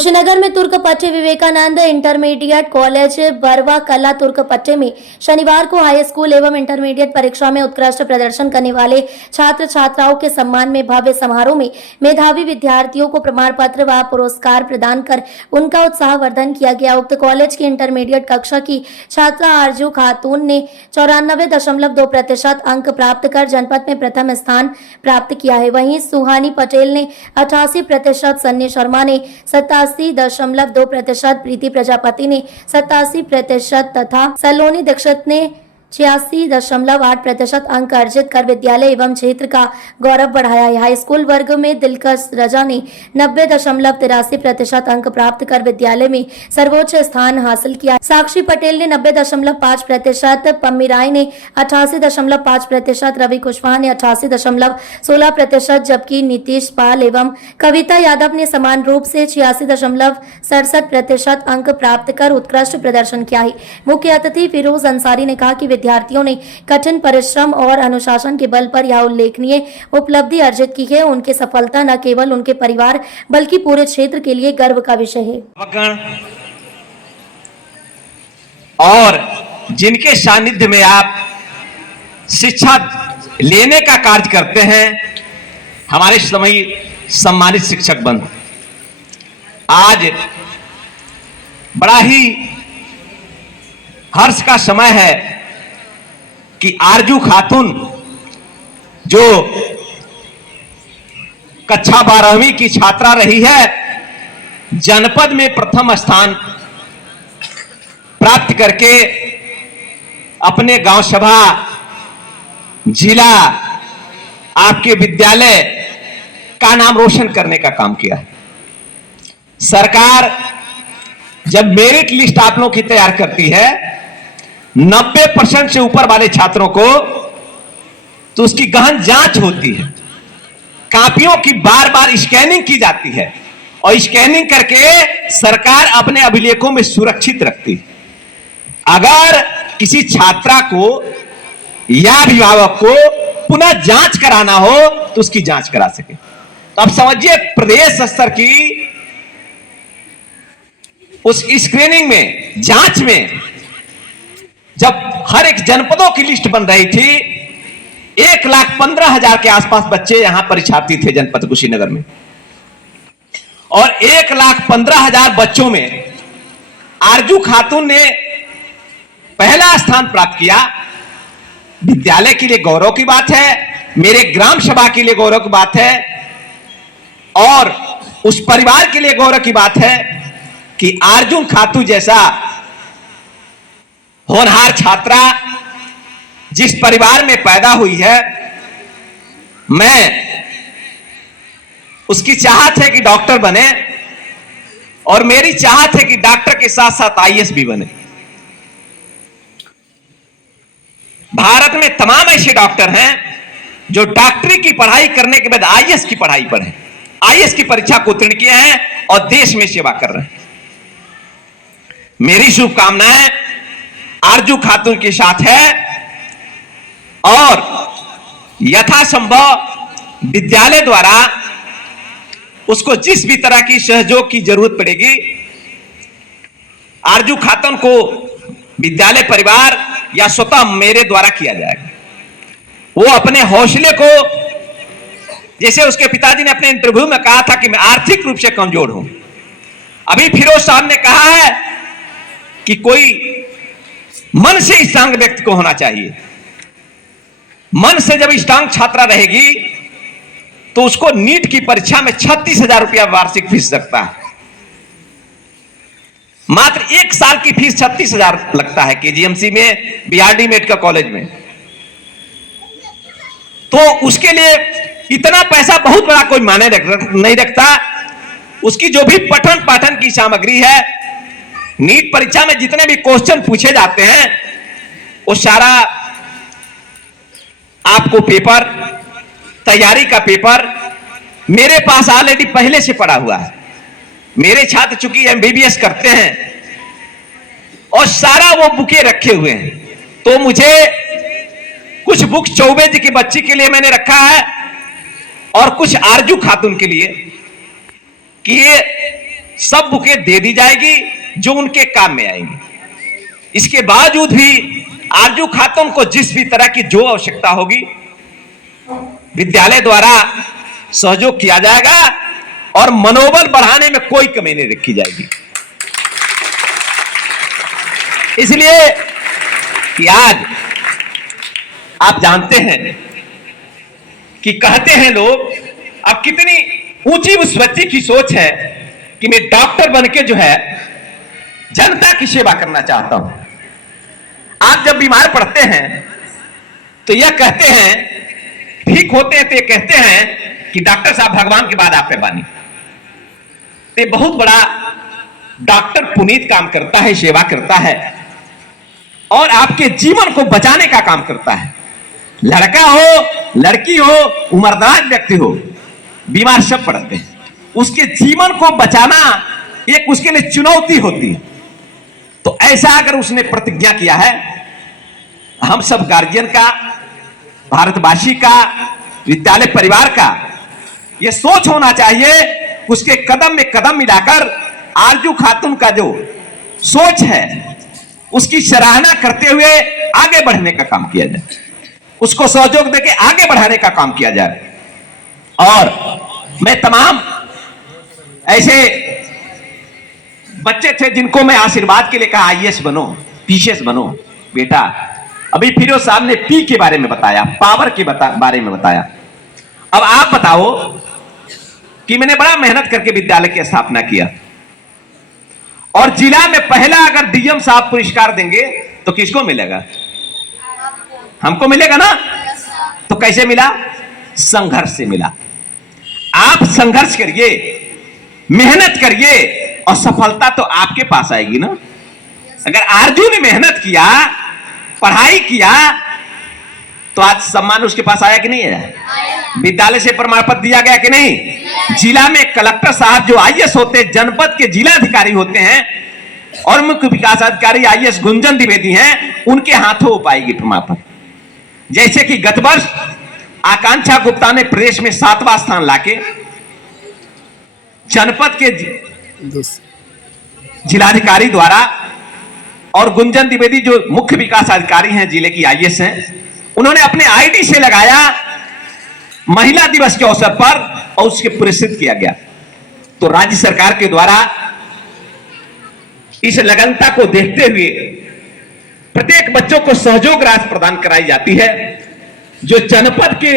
कुशीनगर में Turkpatti Vivekananda intermediate college Barwa कला तुर्कपट्टी में शनिवार को हाई स्कूल एवं इंटरमीडिएट परीक्षा में उत्कृष्ट प्रदर्शन करने वाले छात्र छात्राओं के सम्मान में भव्य समारोह में मेधावी विद्यार्थियों को प्रमाण पत्र व पुरस्कार प्रदान कर उनका उत्साहवर्धन किया गया। उक्त कॉलेज की इंटरमीडिएट कक्षा की छात्रा आरजू खातून ने 94.2% अंक प्राप्त कर जनपद में प्रथम स्थान प्राप्त किया है। वहीं सुहानी पटेल ने 88%, सन्नी शर्मा ने 87.2%, प्रीति प्रजापति ने 87% तथा सलोनी दीक्षित ने 86.8% अंक अर्जित कर विद्यालय एवं क्षेत्र का गौरव बढ़ाया है। हाई स्कूल वर्ग में दिलकश रजा ने 90.83% अंक प्राप्त कर विद्यालय में सर्वोच्च स्थान हासिल किया। साक्षी पटेल ने 90.5%, पम्मी राय ने 88.5%, रवि कुशवाहा ने 88.16%, जबकि नीतीश पाल एवं कविता यादव ने समान रूप से 86.67% अंक प्राप्त कर उत्कृष्ट प्रदर्शन किया है। मुख्य अतिथि फिरोज अंसारी ने कहा कि विद्यार्थियों ने कठिन परिश्रम और अनुशासन के बल पर यह उल्लेखनीय उपलब्धि अर्जित की है। उनकी सफलता न केवल उनके परिवार बल्कि पूरे क्षेत्र के लिए गर्व का विषय है। और जिनके सानिध्य में आप शिक्षा लेने का कार्य करते हैं, हमारे समय सम्मानित शिक्षक बंधु, आज बड़ा ही हर्ष का समय है कि आरजू खातून जो कक्षा 12वीं की छात्रा रही है, जनपद में प्रथम स्थान प्राप्त करके अपने गांव सभा, जिला, आपके विद्यालय का नाम रोशन करने का काम किया है। सरकार जब मेरिट लिस्ट आप लोगों की तैयार करती है 90% से ऊपर वाले छात्रों को, तो उसकी गहन जांच होती है, कापियों की बार बार स्कैनिंग की जाती है और स्कैनिंग करके सरकार अपने अभिलेखों में सुरक्षित रखती है। अगर किसी छात्रा को या अभिभावक को पुनः जांच कराना हो तो उसकी जांच करा सके। तो अब समझिए, प्रदेश स्तर की उस स्क्रीनिंग में, जांच में, जब हर एक जनपदों की लिस्ट बन रही थी, 1,15,000 के आसपास बच्चे यहां परीक्षार्थी थे जनपद कुशीनगर में, और 1,15,000 बच्चों में आरजू खातून ने पहला स्थान प्राप्त किया। विद्यालय के लिए गौरव की बात है, मेरे ग्राम सभा के लिए गौरव की बात है, और उस परिवार के लिए गौरव की बात है कि आरजू खातून जैसा होनहार छात्रा जिस परिवार में पैदा हुई है, मैं उसकी चाहत है कि डॉक्टर बने, और मेरी चाहत है कि डॉक्टर के साथ साथ आईएएस भी बने। भारत में तमाम ऐसे डॉक्टर हैं जो डॉक्टरी की पढ़ाई करने के बाद आईएएस की पढ़ाई पढ़े, आईएएस की परीक्षा को उत्तीर्ण किए हैं और देश में सेवा कर रहे हैं। मेरी शुभकामनाएं आरजू खातून के साथ है, और यथासंभव विद्यालय द्वारा उसको जिस भी तरह की सहयोग की जरूरत पड़ेगी, आरजू खातून को विद्यालय परिवार या स्वतः मेरे द्वारा किया जाएगा। वो अपने हौसले को, जैसे उसके पिताजी ने अपने इंटरव्यू में कहा था कि मैं आर्थिक रूप से कमजोर हूं, अभी फिरोज साहब ने कहा है कि कोई मन से स्ट्रांग व्यक्ति को होना चाहिए। मन से जब स्ट्रांग छात्रा रहेगी तो उसको नीट की परीक्षा में 36,000 रुपया वार्षिक फीस लगता है। मात्र एक साल की फीस 36,000 लगता है केजीएमसी में, बीआरडी मेडिकल कॉलेज में। तो उसके लिए इतना पैसा बहुत बड़ा कोई मायने नहीं रखता। उसकी जो भी पठन पाठन की सामग्री है, नीट परीक्षा में जितने भी क्वेश्चन पूछे जाते हैं, वो सारा आपको पेपर, तैयारी का पेपर मेरे पास ऑलरेडी पहले से पड़ा हुआ है। मेरे छात्र चूंकि एमबीबीएस करते हैं और सारा वो बुके रखे हुए हैं, तो मुझे कुछ बुक चौबे जी की बच्ची के लिए मैंने रखा है और कुछ आरजू खातून के लिए, कि ये सब बुकें दे दी जाएगी जो उनके काम में आएंगी। इसके बावजूद भी आरजू खातून को जिस भी तरह की जो आवश्यकता होगी विद्यालय द्वारा सहयोग किया जाएगा और मनोबल बढ़ाने में कोई कमी नहीं रखी जाएगी। इसलिए कि आज आप जानते हैं कि कहते हैं लोग, अब कितनी ऊंची उस बच्चे की सोच है कि मैं डॉक्टर बनके जो है जनता की सेवा करना चाहता हूं। आप जब बीमार पड़ते हैं तो यह कहते हैं, ठीक होते हैं तो ये कहते हैं कि डॉक्टर साहब भगवान के बाद आप पे बानी। तो बहुत बड़ा डॉक्टर पुनीत काम करता है, सेवा करता है और आपके जीवन को बचाने का काम करता है। लड़का हो, लड़की हो, उम्रदराज व्यक्ति हो, बीमार सब पड़ते हैं। उसके जीवन को बचाना एक उसके लिए चुनौती होती है। तो ऐसा अगर उसने प्रतिज्ञा किया है, हम सब गार्जियन का, भारतवासी का, विद्यालय परिवार का यह सोच होना चाहिए, उसके कदम में कदम मिलाकर आरजू खातून का जो सोच है उसकी सराहना करते हुए आगे बढ़ने का काम किया जाए, उसको सहयोग देके आगे बढ़ाने का काम किया जाए। और मैं तमाम ऐसे बच्चे थे जिनको मैं आशीर्वाद के लिए कहा आईएएस बनो, पीसीएस बनो। बेटा अभी फिरोज साहब ने पी के बारे में बताया, पावर के बारे में बताया। अब आप बताओ कि मैंने बड़ा मेहनत करके विद्यालय की स्थापना किया और जिला में पहला अगर डीएम साहब पुरस्कार देंगे तो किसको मिलेगा? हमको मिलेगा ना। तो कैसे मिला? संघर्ष से मिला। आप संघर्ष करिए, मेहनत करिए और सफलता तो आपके पास आएगी ना। अगर आरजू ने मेहनत किया, पढ़ाई किया तो आज सम्मान उसके पास आया कि नहीं आया? विद्यालय से प्रमाण पत्र दिया गया कि नहीं? जिला में कलेक्टर साहब जो आईएएस होते हैं, जनपद के जिला अधिकारी होते हैं और मुख्य विकास अधिकारी आईएएस गुंजन द्विवेदी हैं, उनके हाथों पाएगी प्रमाण पत्र। जैसे कि गत वर्ष आकांक्षा गुप्ता ने प्रदेश में 7वां स्थान लाके जनपद के जिलाधिकारी द्वारा और गुंजन द्विवेदी जो मुख्य विकास अधिकारी हैं, जिले की आईएएस हैं, उन्होंने अपने आईडी से लगाया महिला दिवस के अवसर पर और उसके पुरस्कृत किया गया। तो राज्य सरकार के द्वारा इस लगनता को देखते हुए प्रत्येक बच्चों को सहयोग राशि प्रदान कराई जाती है जो जनपद के